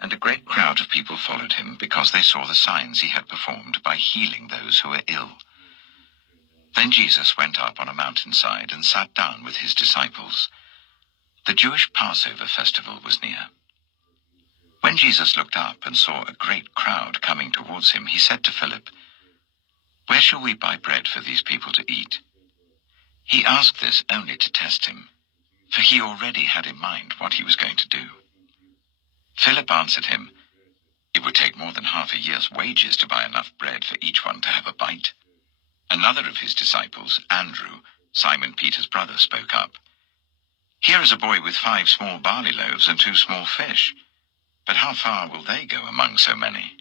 And a great crowd of people followed him because they saw the signs he had performed by healing those who were ill. Then Jesus went up on a mountainside and sat down with his disciples. The Jewish Passover festival was near. When Jesus looked up and saw a great crowd coming towards him, he said to Philip, "Where shall we buy bread for these people to eat?" He asked this only to test him, for he already had in mind what he was going to do. Philip answered him, "It would take more than half a year's wages to buy enough bread for each one to have a bite." Another of his disciples, Andrew, Simon Peter's brother, spoke up. "Here is a boy with 5 small barley loaves and 2 small fish. But how far will they go among so many?"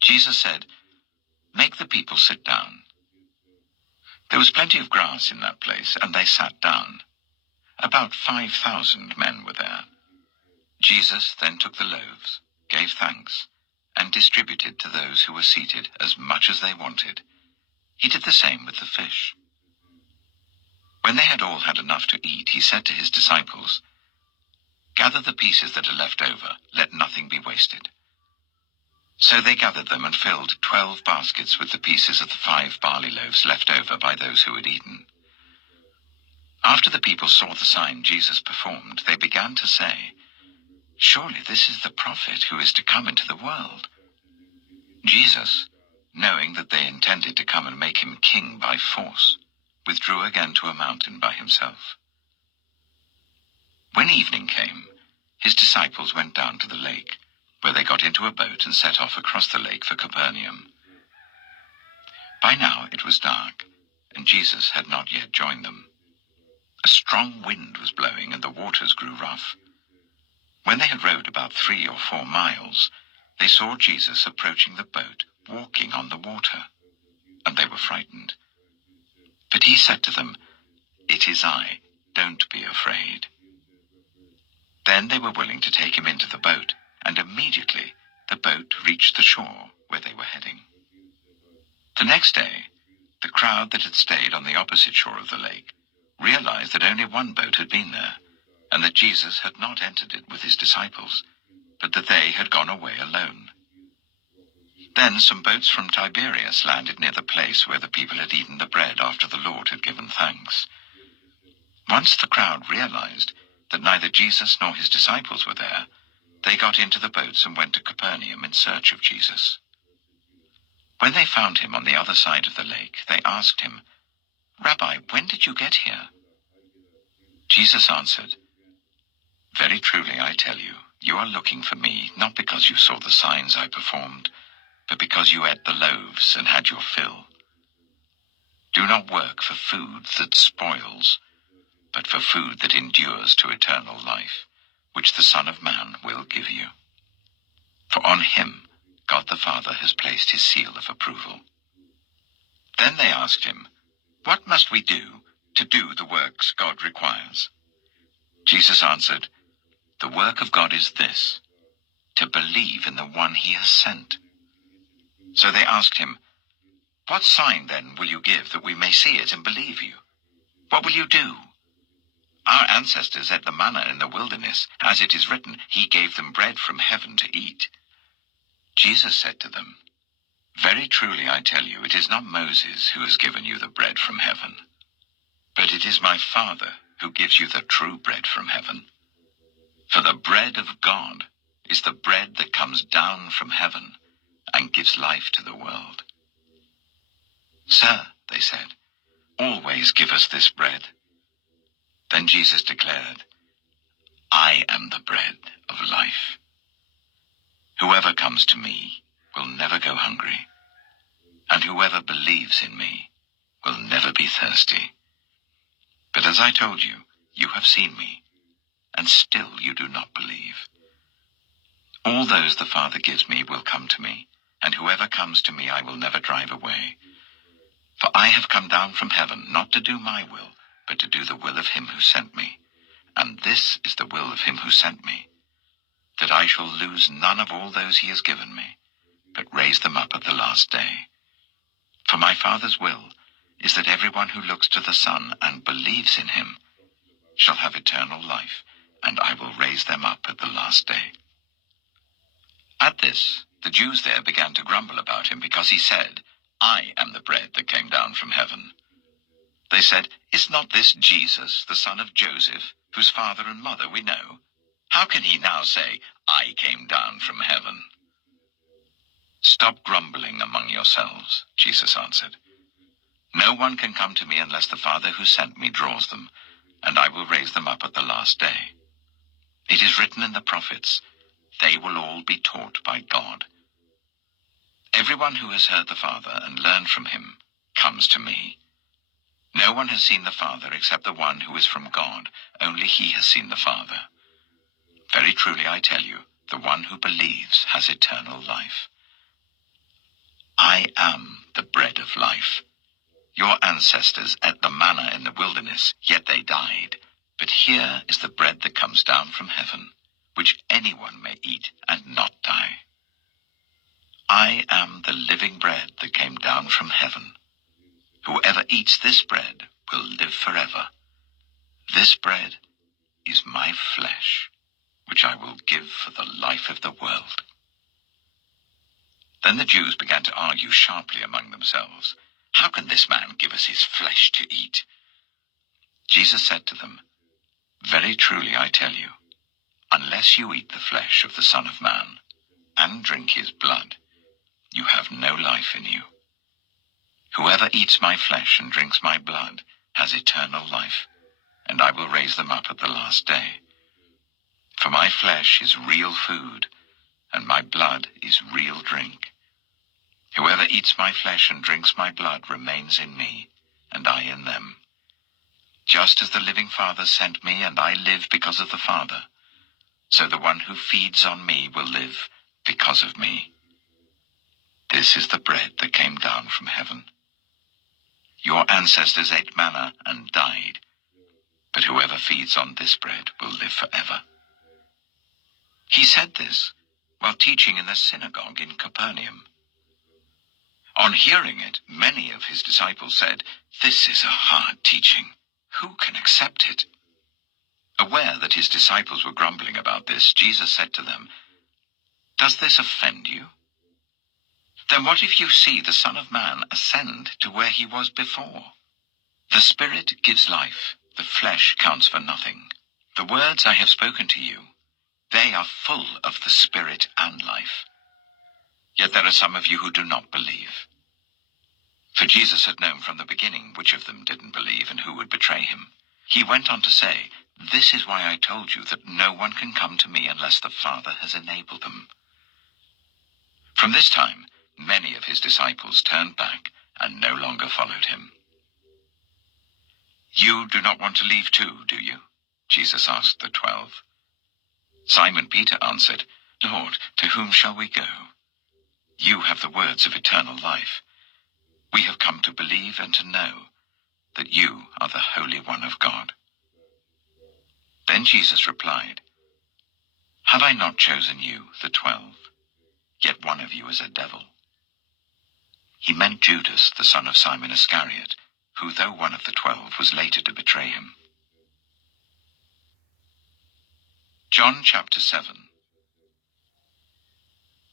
Jesus said, "Make the people sit down." There was plenty of grass in that place, and they sat down. About 5,000 men were there. Jesus then took the loaves, gave thanks, and distributed to those who were seated as much as they wanted. He did the same with the fish. When they had all had enough to eat, he said to his disciples, "Gather the pieces that are left over, let nothing be wasted." So they gathered them and filled 12 baskets with the pieces of the 5 barley loaves left over by those who had eaten. After the people saw the sign Jesus performed, they began to say, "Surely this is the prophet who is to come into the world." Jesus, knowing that they intended to come and make him king by force, withdrew again to a mountain by himself. When evening came, his disciples went down to the lake, where they got into a boat and set off across the lake for Capernaum. By now it was dark, and Jesus had not yet joined them. A strong wind was blowing, and the waters grew rough. When they had rowed about 3 or 4 miles, they saw Jesus approaching the boat, walking on the water, and they were frightened. But he said to them, "It is I, don't be afraid." Then they were willing to take him into the boat, and immediately the boat reached the shore where they were heading. The next day, the crowd that had stayed on the opposite shore of the lake realized that only one boat had been there, and that Jesus had not entered it with his disciples, but that they had gone away alone. Then some boats from Tiberias landed near the place where the people had eaten the bread after the Lord had given thanks. Once the crowd realized that neither Jesus nor his disciples were there, they got into the boats and went to Capernaum in search of Jesus. When they found him on the other side of the lake, they asked him, "Rabbi, when did you get here?" Jesus answered, "Very truly I tell you, you are looking for me, not because you saw the signs I performed, but because you ate the loaves and had your fill. Do not work for food that spoils, but for food that endures to eternal life, which the Son of Man will give you. For on him God the Father has placed his seal of approval." Then they asked him, "What must we do to do the works God requires?" Jesus answered, "The work of God is this, to believe in the one he has sent." So they asked him, "What sign then will you give that we may see it and believe you? What will you do? Our ancestors ate the manna in the wilderness. As it is written, he gave them bread from heaven to eat." Jesus said to them, "Very truly I tell you, it is not Moses who has given you the bread from heaven, but it is my Father who gives you the true bread from heaven. For the bread of God is the bread that comes down from heaven and gives life to the world." "Sir," they said, "always give us this bread." Then Jesus declared, "I am the bread of life. Whoever comes to me will never go hungry, and whoever believes in me will never be thirsty. But as I told you, you have seen me, and still you do not believe. All those the Father gives me will come to me, and whoever comes to me I will never drive away. For I have come down from heaven not to do my will, but to do the will of him who sent me. And this is the will of him who sent me, that I shall lose none of all those he has given me, but raise them up at the last day. For my Father's will is that everyone who looks to the Son and believes in him shall have eternal life, and I will raise them up at the last day." At this, the Jews there began to grumble about him because he said, "I am the bread that came down from heaven." They said, "Is not this Jesus, the son of Joseph, whose father and mother we know? How can he now say, 'I came down from heaven'?" "Stop grumbling among yourselves," Jesus answered. "No one can come to me unless the Father who sent me draws them, and I will raise them up at the last day. It is written in the prophets, 'They will all be taught by God.' Everyone who has heard the Father and learned from him comes to me. No one has seen the Father except the one who is from God. Only he has seen the Father. Very truly I tell you, the one who believes has eternal life. I am the bread of life. Your ancestors ate the manna in the wilderness, yet they died. But here is the bread that comes down from heaven, which anyone may eat and not die. I am the living bread that came down from heaven. Whoever eats this bread will live forever. This bread is my flesh, which I will give for the life of the world." Then the Jews began to argue sharply among themselves, "How can this man give us his flesh to eat?" Jesus said to them, "Very truly I tell you, unless you eat the flesh of the Son of Man and drink his blood, you have no life in you. Whoever eats my flesh and drinks my blood has eternal life, and I will raise them up at the last day. For my flesh is real food, and my blood is real drink. Whoever eats my flesh and drinks my blood remains in me, and I in them. Just as the living Father sent me, and I live because of the Father, so the one who feeds on me will live because of me. This is the bread that came down from heaven. Your ancestors ate manna and died, but whoever feeds on this bread will live forever." He said this while teaching in the synagogue in Capernaum. On hearing it, many of his disciples said, "This is a hard teaching. Who can accept it?" Aware that his disciples were grumbling about this, Jesus said to them, "Does this offend you? Then what if you see the Son of Man ascend to where he was before? The Spirit gives life, the flesh counts for nothing. The words I have spoken to you, they are full of the Spirit and life. Yet there are some of you who do not believe." For Jesus had known from the beginning which of them didn't believe and who would betray him. He went on to say, "This is why I told you that no one can come to me unless the Father has enabled them." From this time, many of his disciples turned back and no longer followed him. "You do not want to leave too, do you?" Jesus asked the 12. Simon Peter answered, "Lord, to whom shall we go? You have the words of eternal life. We have come to believe and to know that you are the Holy One of God." Then Jesus replied, "Have I not chosen you, the 12? Yet one of you is a devil." He meant Judas, the son of Simon Iscariot, who, though one of the 12, was later to betray him. John chapter 7.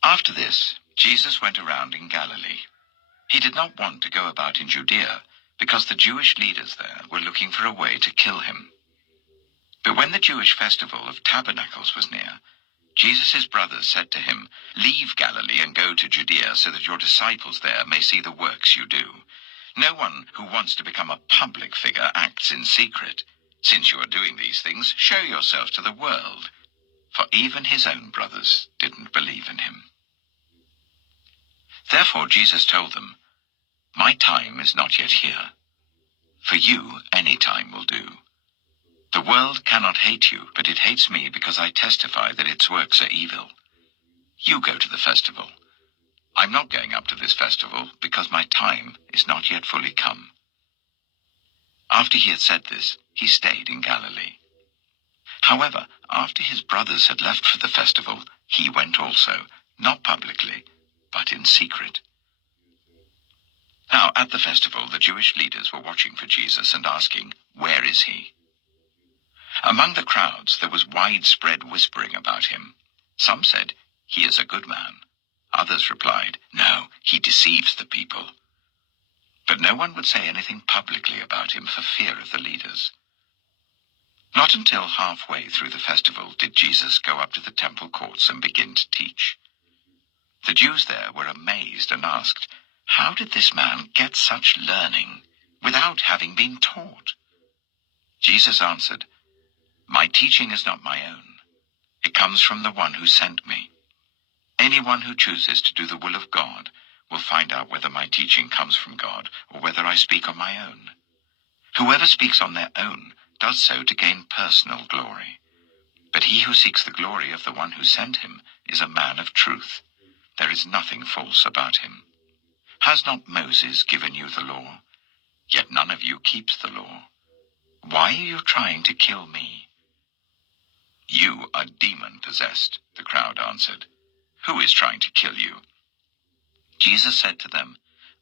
After this, Jesus went around in Galilee. He did not want to go about in Judea, because the Jewish leaders there were looking for a way to kill him. But when the Jewish festival of Tabernacles was near, Jesus' brothers said to him, "Leave Galilee and go to Judea, so that your disciples there may see the works you do. No one who wants to become a public figure acts in secret. Since you are doing these things, show yourself to the world." For even his own brothers didn't believe in him. Therefore Jesus told them, "My time is not yet here. For you, any time will do. The world cannot hate you, but it hates me because I testify that its works are evil. You go to the festival. I'm not going up to this festival because my time is not yet fully come." After he had said this, he stayed in Galilee. However, after his brothers had left for the festival, he went also, not publicly, but in secret. Now, at the festival, the Jewish leaders were watching for Jesus and asking, "Where is he?" Among the crowds, there was widespread whispering about him. Some said, "He is a good man." Others replied, "No, he deceives the people." But no one would say anything publicly about him for fear of the leaders. Not until halfway through the festival did Jesus go up to the temple courts and begin to teach. The Jews there were amazed and asked, "How did this man get such learning without having been taught?" Jesus answered, "My teaching is not my own. It comes from the one who sent me. Anyone who chooses to do the will of God will find out whether my teaching comes from God or whether I speak on my own. Whoever speaks on their own does so to gain personal glory. But he who seeks the glory of the one who sent him is a man of truth. There is nothing false about him. Has not Moses given you the law? Yet none of you keeps the law. Why are you trying to kill me?" "You are demon-possessed," the crowd answered. "Who is trying to kill you?" Jesus said to them,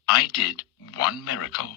"I did one miracle